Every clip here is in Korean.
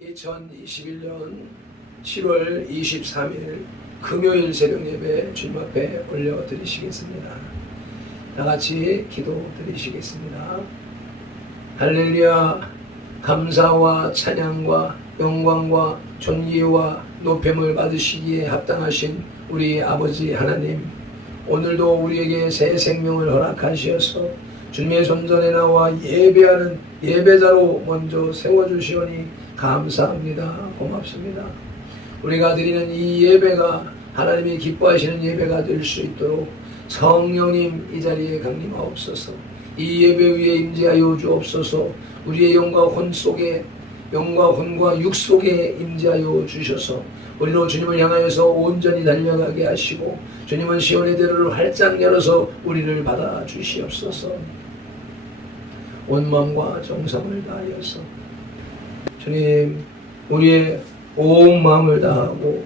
2021년 7월 23일 금요일 새벽 예배 주님 앞에 올려드리시겠습니다. 다같이 기도 드리시겠습니다. 할렐루야. 감사와 찬양과 영광과 존귀와 높임을 받으시기에 합당하신 우리 아버지 하나님, 오늘도 우리에게 새 생명을 허락하시어서 주님의 손전에 나와 예배하는 예배자로 먼저 세워주시오니 감사합니다. 고맙습니다. 우리가 드리는 이 예배가 하나님이 기뻐하시는 예배가 될 수 있도록 성령님 이 자리에 강림하옵소서. 이 예배 위에 임재하여 주옵소서. 우리의 영과 혼 속에, 영과 혼과 육 속에 임재하여 주셔서 우리로 주님을 향하여서 온전히 달려가게 하시고 주님은 시온의 대로를 활짝 열어서 우리를 받아 주시옵소서. 온 마음과 정성을 다하여서 주님, 우리의 온 마음을 다하고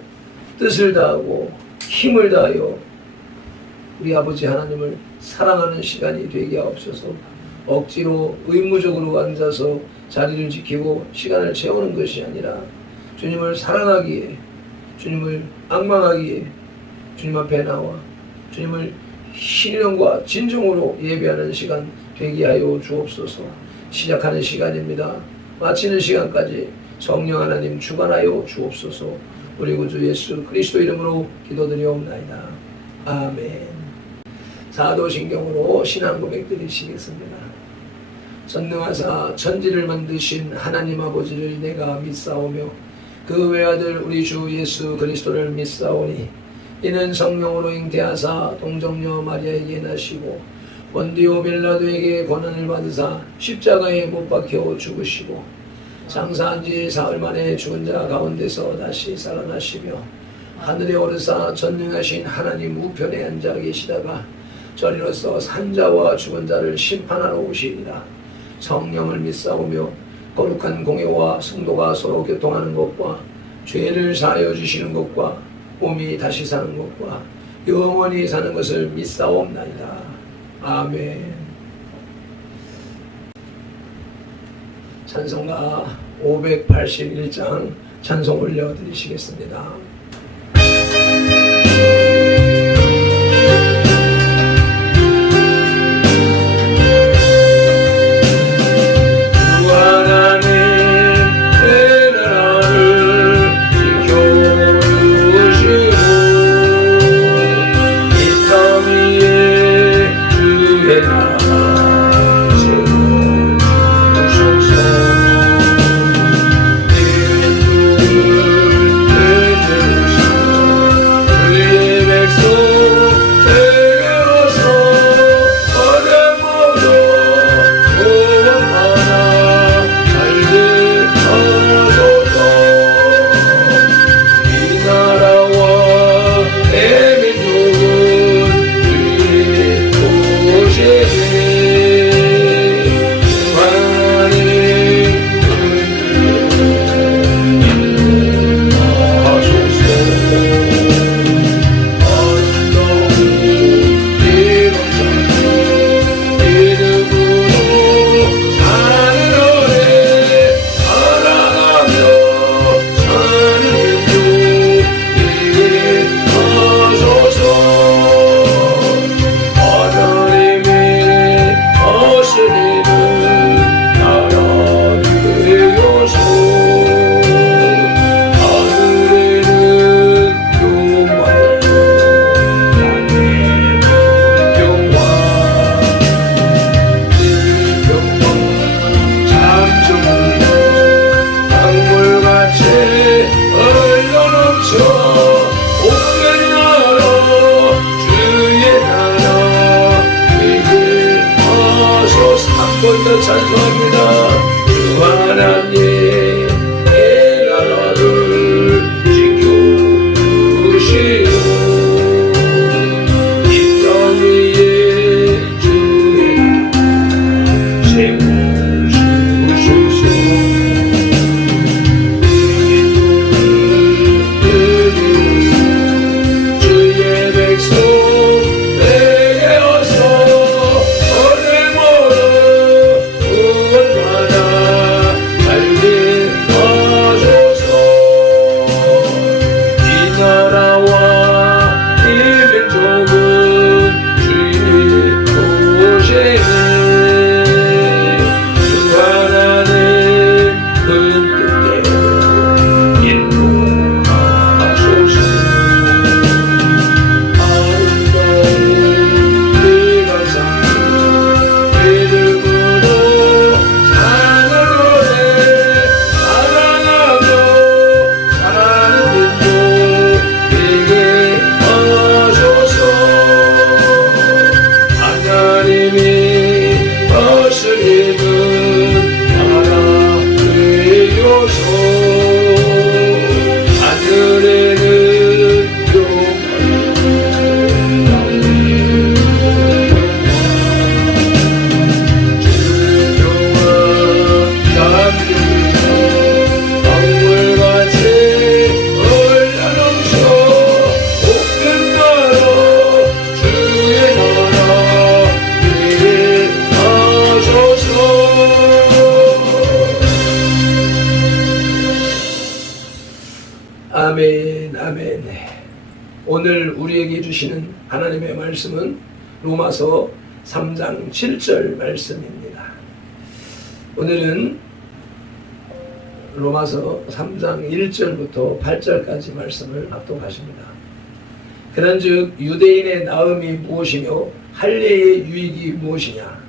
뜻을 다하고 힘을 다하여 우리 아버지 하나님을 사랑하는 시간이 되게 하옵소서. 억지로 의무적으로 앉아서 자리를 지키고 시간을 채우는 것이 아니라 주님을 사랑하기에, 주님을 앙망하기에 주님 앞에 나와 주님을 신령과 진정으로 예배하는 시간 되게 하여 주옵소서. 시작하는 시간입니다. 마치는 시간까지 성령 하나님 주관하여 주옵소서. 우리 구주 예수 그리스도 이름으로 기도드리옵나이다. 아멘. 사도신경으로 신앙 고백 드리시겠습니다. 전능하사 천지를 만드신 하나님 아버지를 내가 믿사오며 그 외아들 우리 주 예수 그리스도를 믿사오니 이는 성령으로 잉태하사 동정녀 마리아에게 나시고 본디오 빌라도에게 고난을 받으사 십자가에 못 박혀 죽으시고 장사한 지 사흘 만에 죽은 자 가운데서 다시 살아나시며 하늘에 오르사 전능하신 하나님 우편에 앉아 계시다가 저리로서 산자와 죽은 자를 심판하러 오시리라. 성령을 믿사오며 거룩한 공예와 성도가 서로 교통하는 것과 죄를 사하여 주시는 것과 몸이 다시 사는 것과 영원히 사는 것을 믿사옵나이다. 아멘. 찬송가 581장 찬송 올려드리시겠습니다. 찬송합니다. 주 하나님 이 나라를 지켜주시오. 이 땅 위에 주의 나라 세우시옵소서. 주의 백성 내게 어서 한 하늘에는 아멘, 아멘. 오늘 우리에게 주시는 하나님의 말씀은 로마서 3장 7절 말씀입니다. 오늘은 로마서 3장 1절부터 8절까지 말씀을 합독하십니다. 그런즉 유대인의 나음이 무엇이며 할례의 유익이 무엇이냐?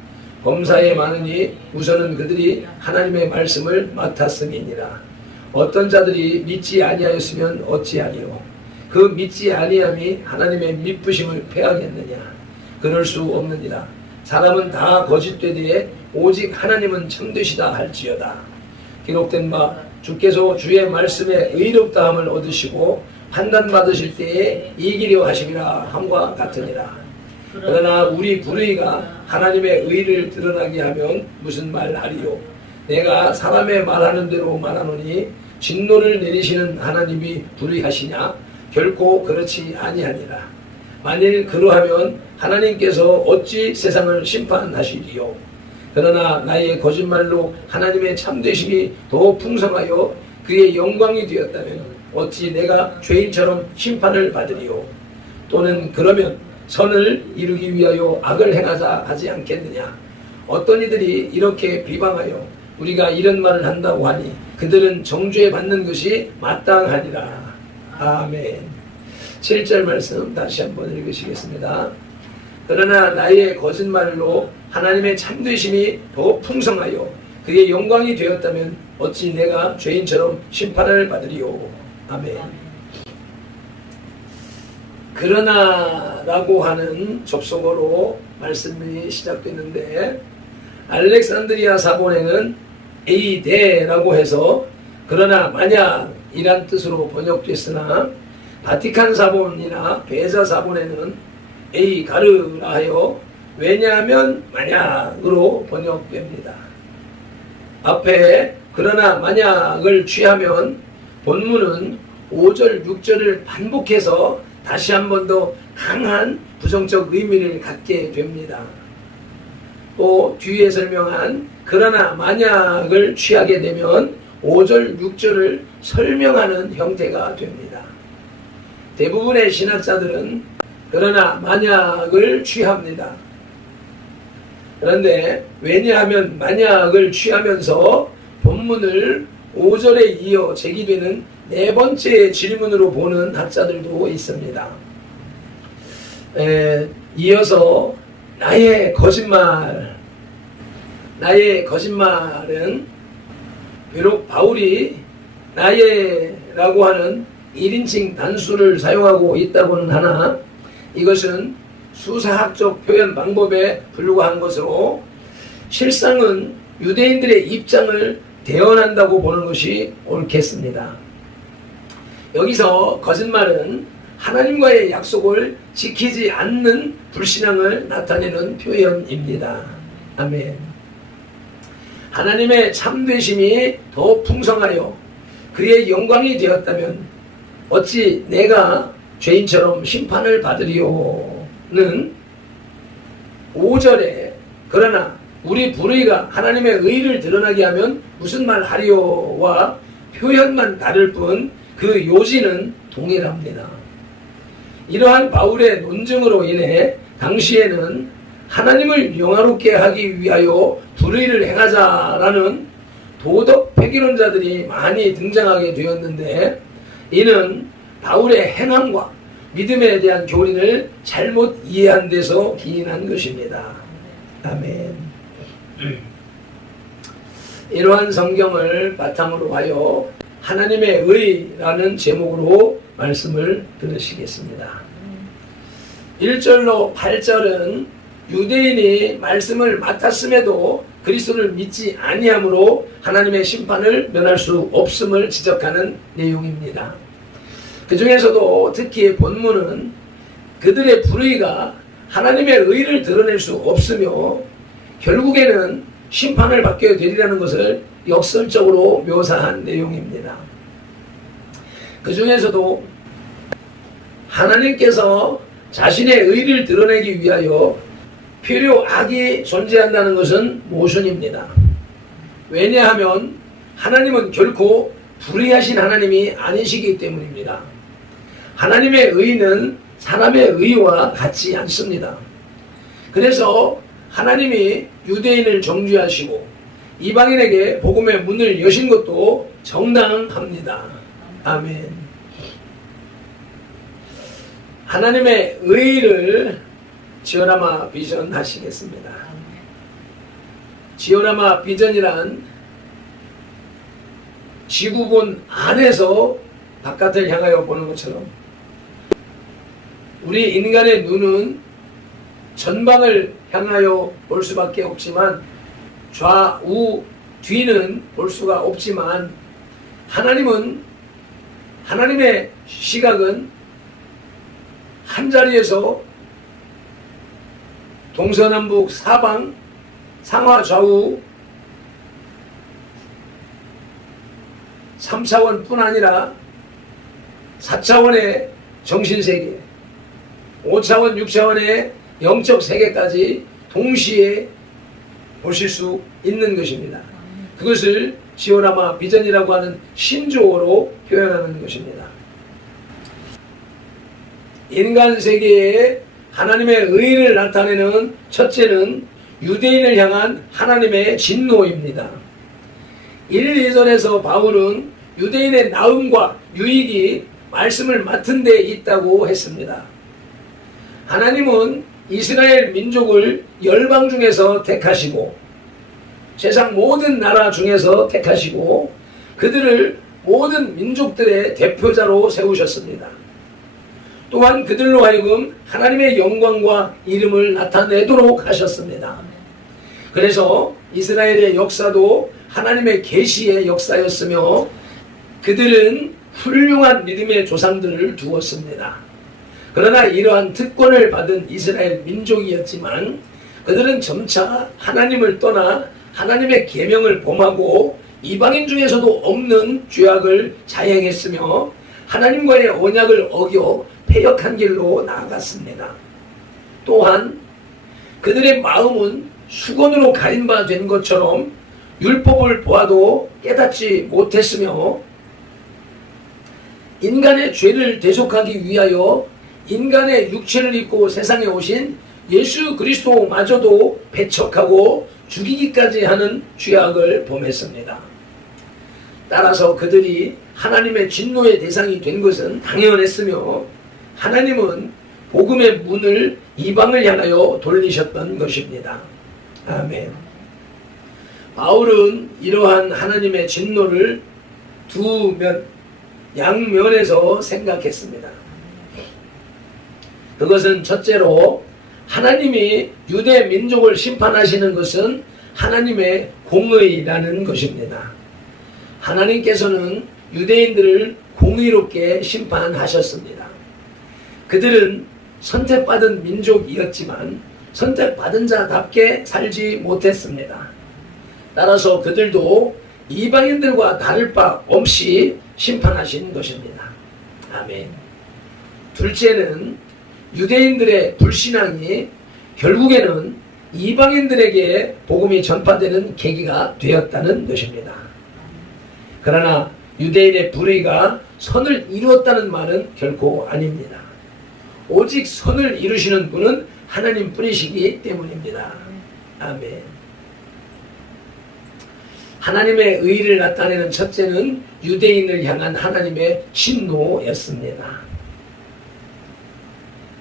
범사에 많으니 우선은 그들이 하나님의 말씀을 맡았음이니라. 어떤 자들이 믿지 아니하였으면 어찌하리요? 그 믿지 아니함이 하나님의 미쁘심을 패하겠느냐? 그럴 수 없느니라. 사람은 다 거짓되되 오직 하나님은 참되시다 할지어다. 기록된 바 주께서 주의 말씀에 의롭다함을 얻으시고 판단받으실 때에 이기려 하심이라 함과 같으니라. 그러나 우리 불의가 하나님의 의를 드러나게 하면 무슨 말하리요? 내가 사람의 말하는 대로 말하노니 진노를 내리시는 하나님이 불의하시냐? 결코 그렇지 아니하니라. 만일 그러하면 하나님께서 어찌 세상을 심판하시리요? 그러나 나의 거짓말로 하나님의 참되심이 더 풍성하여 그의 영광이 되었다면 어찌 내가 죄인처럼 심판을 받으리요? 또는 그러면 선을 이루기 위하여 악을 행하자 하지 않겠느냐? 어떤 이들이 이렇게 비방하여 우리가 이런 말을 한다고 하니 그들은 정죄 받는 것이 마땅하니라. 아멘. 7절 말씀 다시 한번 읽으시겠습니다. 그러나 나의 거짓말로 하나님의 참되심이 더 풍성하여 그의 영광이 되었다면 어찌 내가 죄인처럼 심판을 받으리요. 아멘. 그러나 라고 하는 접속어로 말씀이 시작됐는데 알렉산드리아 사본에는 에이데라고 해서 그러나 만약 이란 뜻으로 번역됐으나 바티칸 사본이나 베자 사본에는 에이가르라 하여 왜냐하면 만약으로 번역됩니다. 앞에 그러나 만약을 취하면 본문은 5절 6절을 반복해서 다시 한 번 더 강한 부정적 의미를 갖게 됩니다. 또 뒤에 설명한 그러나 만약을 취하게 되면 5절 6절을 설명하는 형태가 됩니다. 대부분의 신학자들은 그러나 만약을 취합니다. 그런데 왜냐하면 만약을 취하면서 본문을 5절에 이어 제기되는 네 번째 질문으로 보는 학자들도 있습니다. 이어서 나의 거짓말은 비록 바울이 나의라고 하는 1인칭 단수를 사용하고 있다고는 하나 이것은 수사학적 표현 방법에 불과한 것으로 실상은 유대인들의 입장을 대언한다고 보는 것이 옳겠습니다. 여기서 거짓말은 하나님과의 약속을 지키지 않는 불신앙을 나타내는 표현입니다. 아멘. 하나님의 참되심이 더 풍성하여 그의 영광이 되었다면 어찌 내가 죄인처럼 심판을 받으리요는 5절에 그러나 우리 불의가 하나님의 의를 드러나게 하면 무슨 말 하리요와 표현만 다를 뿐 그 요지는 동일합니다. 이러한 바울의 논증으로 인해 당시에는 하나님을 영화롭게 하기 위하여 불의를 행하자라는 도덕 폐기론자들이 많이 등장하게 되었는데 이는 바울의 행함과 믿음에 대한 교리를 잘못 이해한 데서 기인한 것입니다. 아멘. 이러한 성경을 바탕으로 하여 하나님의 의라는 제목으로 말씀을 들으시겠습니다. 1절로 8절은 유대인이 말씀을 맡았음에도 그리스도를 믿지 아니함으로 하나님의 심판을 면할 수 없음을 지적하는 내용입니다. 그 중에서도 특히 본문은 그들의 불의가 하나님의 의를 드러낼 수 없으며 결국에는 심판을 받게 되리라는 것을 역설적으로 묘사한 내용입니다. 그 중에서도 하나님께서 자신의 의를 드러내기 위하여 필요 악이 존재한다는 것은 모순입니다. 왜냐하면 하나님은 결코 불의하신 하나님이 아니시기 때문입니다. 하나님의 의는 사람의 의와 같지 않습니다. 그래서 하나님이 유대인을 정죄하시고 이방인에게 복음의 문을 여신 것도 정당합니다. 아멘. 하나님의 의를 지오라마 비전 하시겠습니다. 지오라마 비전이란 지구본 안에서 바깥을 향하여 보는 것처럼 우리 인간의 눈은 전방을 향하여 볼 수밖에 없지만 좌우 뒤는 볼 수가 없지만 하나님의 시각은 한 자리에서 동서남북 사방 상하 좌우 3차원뿐 아니라 4차원의 정신세계 5차원 6차원의 영적 세계까지 동시에 보실 수 있는 것입니다. 그것을 지오라마 비전이라고 하는 신조어로 표현하는 것입니다. 인간 세계에 하나님의 의를 나타내는 첫째는 유대인을 향한 하나님의 진노입니다. 1, 2절에서 바울은 유대인의 나음과 유익이 말씀을 맡은 데 있다고 했습니다. 하나님은 이스라엘 민족을 열방 중에서 택하시고 세상 모든 나라 중에서 택하시고 그들을 모든 민족들의 대표자로 세우셨습니다. 또한 그들로 하여금 하나님의 영광과 이름을 나타내도록 하셨습니다. 그래서 이스라엘의 역사도 하나님의 계시의 역사였으며 그들은 훌륭한 믿음의 조상들을 두었습니다. 그러나 이러한 특권을 받은 이스라엘 민족이었지만 그들은 점차 하나님을 떠나 하나님의 계명을 범하고 이방인 중에서도 없는 죄악을 자행했으며 하나님과의 언약을 어겨 패역한 길로 나아갔습니다. 또한 그들의 마음은 수건으로 가린 바 된 것처럼 율법을 보아도 깨닫지 못했으며 인간의 죄를 대속하기 위하여 인간의 육체를 입고 세상에 오신 예수 그리스도마저도 배척하고 죽이기까지 하는 죄악을 범했습니다. 따라서 그들이 하나님의 진노의 대상이 된 것은 당연했으며 하나님은 복음의 문을 이방을 향하여 돌리셨던 것입니다. 아멘. 바울은 이러한 하나님의 진노를 양면에서 생각했습니다. 그것은 첫째로 하나님이 유대 민족을 심판하시는 것은 하나님의 공의라는 것입니다. 하나님께서는 유대인들을 공의롭게 심판하셨습니다. 그들은 선택받은 민족이었지만 선택받은 자답게 살지 못했습니다. 따라서 그들도 이방인들과 다를 바 없이 심판하신 것입니다. 아멘. 둘째는 유대인들의 불신앙이 결국에는 이방인들에게 복음이 전파되는 계기가 되었다는 것입니다. 그러나 유대인의 불의가 선을 이루었다는 말은 결코 아닙니다. 오직 선을 이루시는 분은 하나님 뿐이시기 때문입니다. 아멘. 하나님의 의를 나타내는 첫째는 유대인을 향한 하나님의 진노였습니다.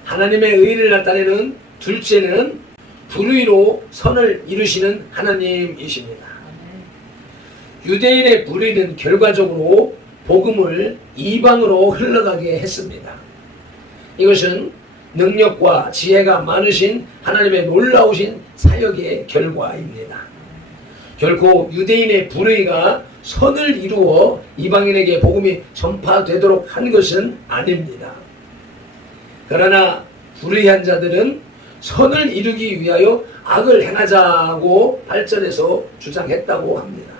하나님의 의를 나타내는 둘째는 불의로 선을 이루시는 하나님이십니다. 유대인의 불의는 결과적으로 복음을 이방으로 흘러가게 했습니다. 이것은 능력과 지혜가 많으신 하나님의 놀라우신 사역의 결과입니다. 결코 유대인의 불의가 선을 이루어 이방인에게 복음이 전파되도록 한 것은 아닙니다. 그러나 불의한 자들은 선을 이루기 위하여 악을 행하자고 발전해서 주장했다고 합니다.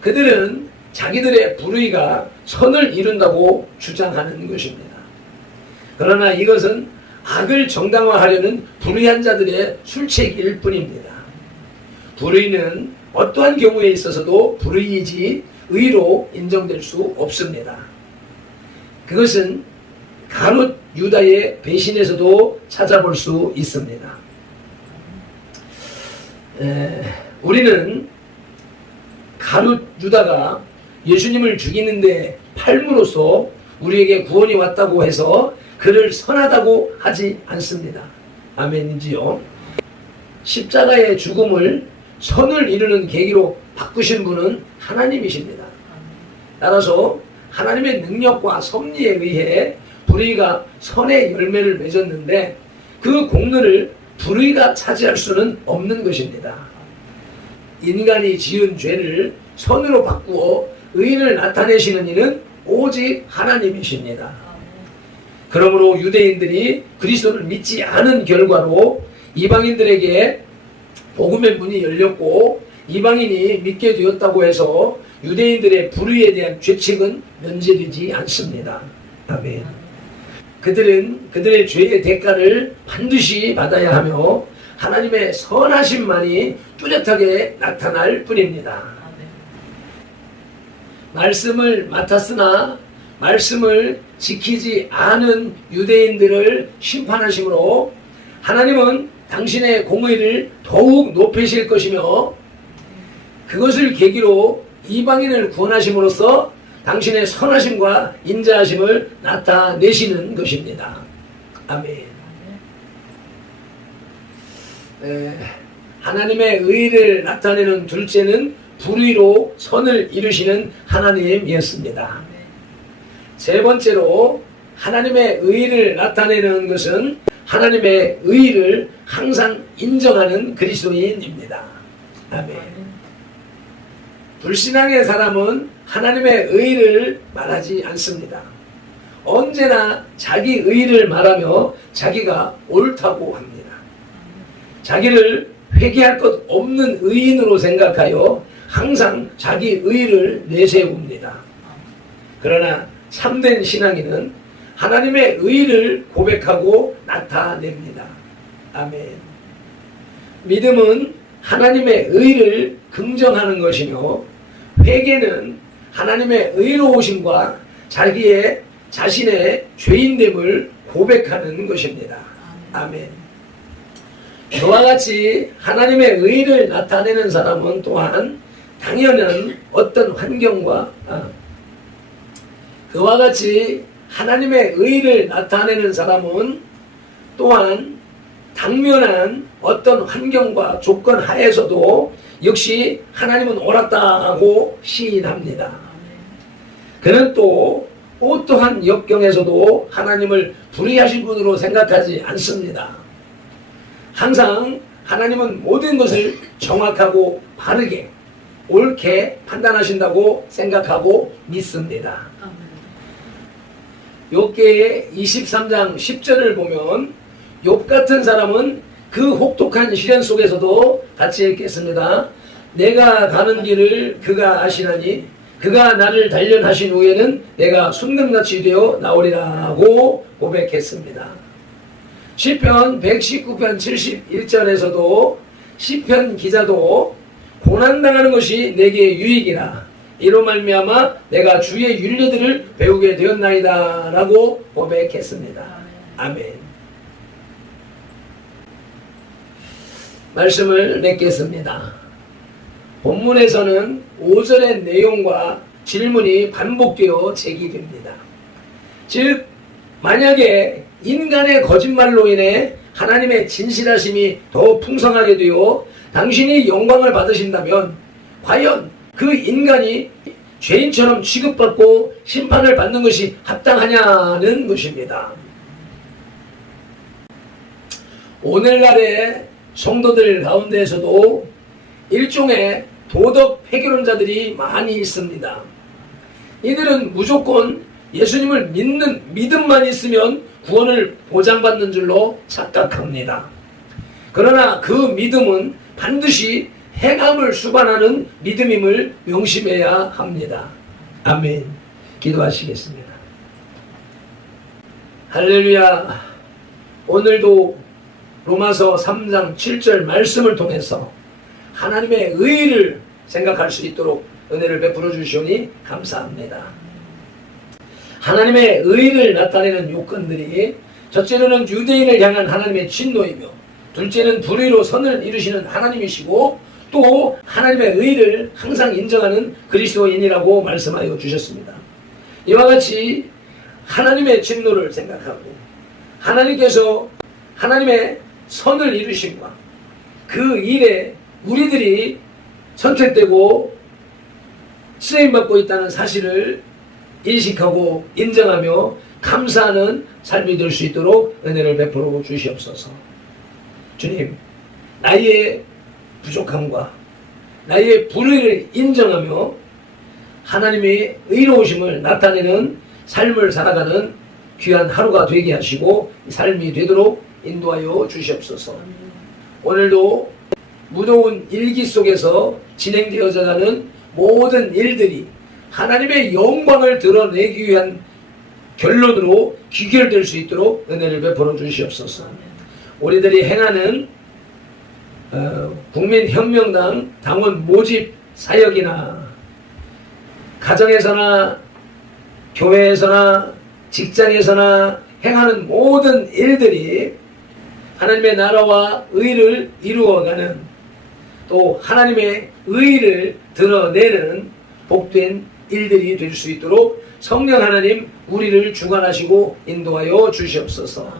그들은 자기들의 불의가 선을 이룬다고 주장하는 것입니다. 그러나 이것은 악을 정당화하려는 불의한 자들의 술책일 뿐입니다. 불의는 어떠한 경우에 있어서도 불의이지 의로 인정될 수 없습니다. 그것은 가룟 유다의 배신에서도 찾아볼 수 있습니다. 우리는 가룟 유다가 예수님을 죽이는데 팔므로써 우리에게 구원이 왔다고 해서 그를 선하다고 하지 않습니다. 아멘이지요. 십자가의 죽음을 선을 이루는 계기로 바꾸신 분은 하나님이십니다. 따라서 하나님의 능력과 섭리에 의해 불의가 선의 열매를 맺었는데 그 공로를 불의가 차지할 수는 없는 것입니다. 인간이 지은 죄를 선으로 바꾸어 의인을 나타내시는 이는 오직 하나님이십니다. 그러므로 유대인들이 그리스도를 믿지 않은 결과로 이방인들에게 복음의 문이 열렸고 이방인이 믿게 되었다고 해서 유대인들의 불의에 대한 죄책은 면제되지 않습니다. 아멘. 그들은 그들의 죄의 대가를 반드시 받아야 하며 하나님의 선하심만이 뚜렷하게 나타날 뿐입니다. 말씀을 맡았으나 말씀을 지키지 않은 유대인들을 심판하심으로 하나님은 당신의 공의를 더욱 높이실 것이며 그것을 계기로 이방인을 구원하심으로써 당신의 선하심과 인자하심을 나타내시는 것입니다. 아멘. 하나님의 의를 나타내는 둘째는 불의로 선을 이루시는 하나님이었습니다. 세 번째로 하나님의 의를 나타내는 것은 하나님의 의를 항상 인정하는 그리스도인입니다. 아멘. 불신앙의 사람은 하나님의 의를 말하지 않습니다. 언제나 자기 의를 말하며 자기가 옳다고 합니다. 자기를 회개할 것 없는 의인으로 생각하여 항상 자기 의를 내세웁니다. 그러나 참된 신앙인은 하나님의 의를 고백하고 나타냅니다. 아멘. 믿음은 하나님의 의를 긍정하는 것이며 회개는 하나님의 의로우심과 자신의 죄인됨을 고백하는 것입니다. 아멘. 그와 같이 하나님의 의를 나타내는 사람은 또한 당연한 어떤 환경과 그와 같이 하나님의 의를 나타내는 사람은 또한 당면한 어떤 환경과 조건 하에서도 역시 하나님은 옳았다고 시인합니다. 그는 또 어떠한 역경에서도 하나님을 불의하신 분으로 생각하지 않습니다. 항상 하나님은 모든 것을 정확하고 바르게 옳게 판단하신다고 생각하고 믿습니다. 욥기의 23장 10절을 보면 욥 같은 사람은 그 혹독한 시련 속에서도 같이 읽겠습니다. 내가 가는 길을 그가 아시나니 그가 나를 단련하신 후에는 내가 순금같이 되어 나오리라고 고백했습니다. 시편 119편 71절에서도 시편 기자도 고난당하는 것이 내게 유익이라 이로 말미암아 내가 주의 율례들을 배우게 되었나이다 라고 고백했습니다. 아멘. 말씀을 맺겠습니다. 본문에서는 5절의 내용과 질문이 반복되어 제기됩니다. 즉 만약에 인간의 거짓말로 인해 하나님의 진실하심이 더 풍성하게 되어 당신이 영광을 받으신다면 과연 그 인간이 죄인처럼 취급받고 심판을 받는 것이 합당하냐는 것입니다. 오늘날의 성도들 가운데에서도 일종의 도덕 폐결론자들이 많이 있습니다. 이들은 무조건 예수님을 믿는 믿음만 있으면 구원을 보장받는 줄로 착각합니다. 그러나 그 믿음은 반드시 행함을 수반하는 믿음임을 명심해야 합니다. 아멘. 기도하시겠습니다. 할렐루야. 오늘도 로마서 3장 7절 말씀을 통해서 하나님의 의를 생각할 수 있도록 은혜를 베풀어 주시오니 감사합니다. 하나님의 의를 나타내는 요건들이 첫째로는 유대인을 향한 하나님의 진노이며, 둘째는 불의로 선을 이루시는 하나님이시고, 또 하나님의 의를 항상 인정하는 그리스도인이라고 말씀하여 주셨습니다. 이와 같이 하나님의 진노를 생각하고 하나님께서 하나님의 선을 이루심과 그 일에 우리들이 선택되고 쓰임받고 있다는 사실을 인식하고 인정하며 감사하는 삶이 될 수 있도록 은혜를 베풀어 주시옵소서. 주님, 나의 부족함과 나의 불의를 인정하며 하나님의 의로우심을 나타내는 삶을 살아가는 귀한 하루가 되게 하시고 삶이 되도록 인도하여 주시옵소서. 오늘도 무더운 일기 속에서 진행되어져 가는 모든 일들이 하나님의 영광을 드러내기 위한 결론으로 귀결될 수 있도록 은혜를 베풀어 주시옵소서. 우리들이 행하는 국민혁명당 당원 모집 사역이나 가정에서나 교회에서나 직장에서나 행하는 모든 일들이 하나님의 나라와 의를 이루어가는, 또 하나님의 의를 드러내는 복된 일들이 될 수 있도록 성령 하나님 우리를 주관하시고 인도하여 주시옵소서.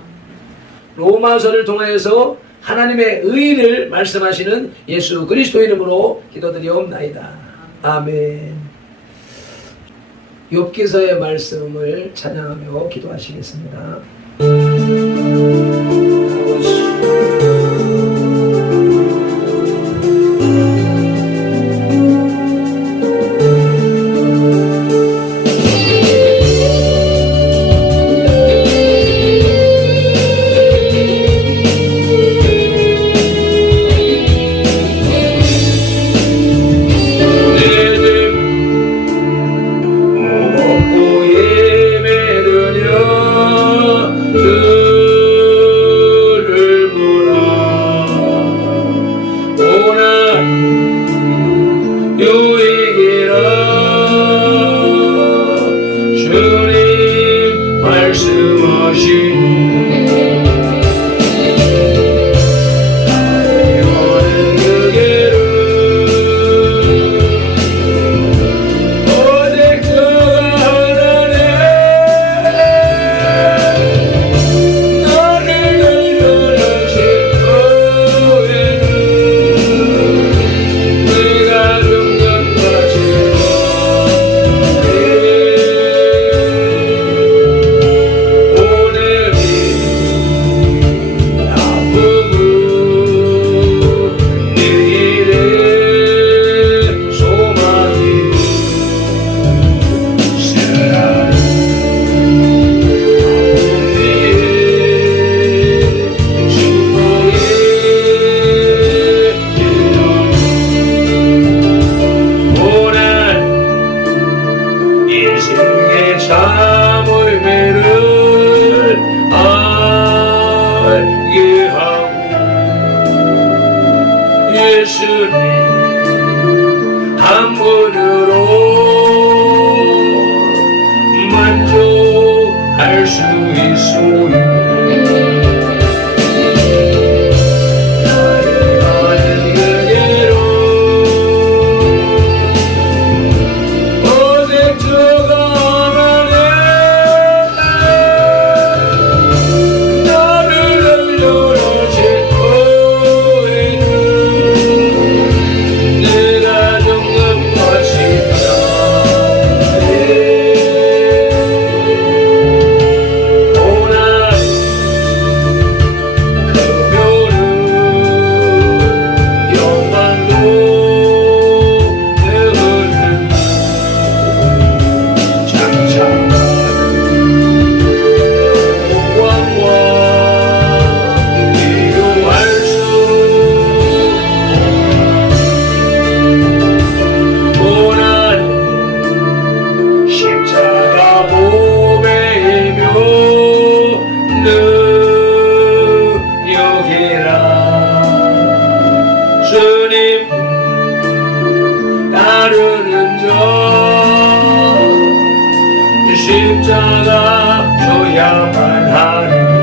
로마서를 통하여서 하나님의 의를 말씀하시는 예수 그리스도 이름으로 기도드리옵나이다. 아멘. 욥기서의 말씀을 찬양하며 기도하시겠습니다. 예수님 한 분으로 만족할 수 있소요. 고난 십자가 져야만 하니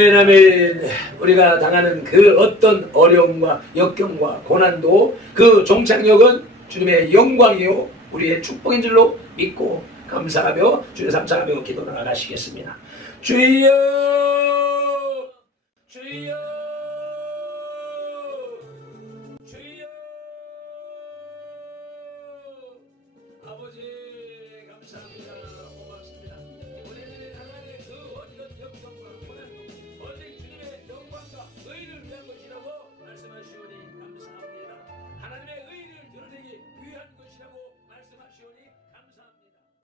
아멘 아멘. 우리가 당하는 그 어떤 어려움과 역경과 고난도 그 종착역은 주님의 영광이요 우리의 축복인 줄로 믿고 감사하며 주의 삼창하며 기도 나아가시겠습니다. 주여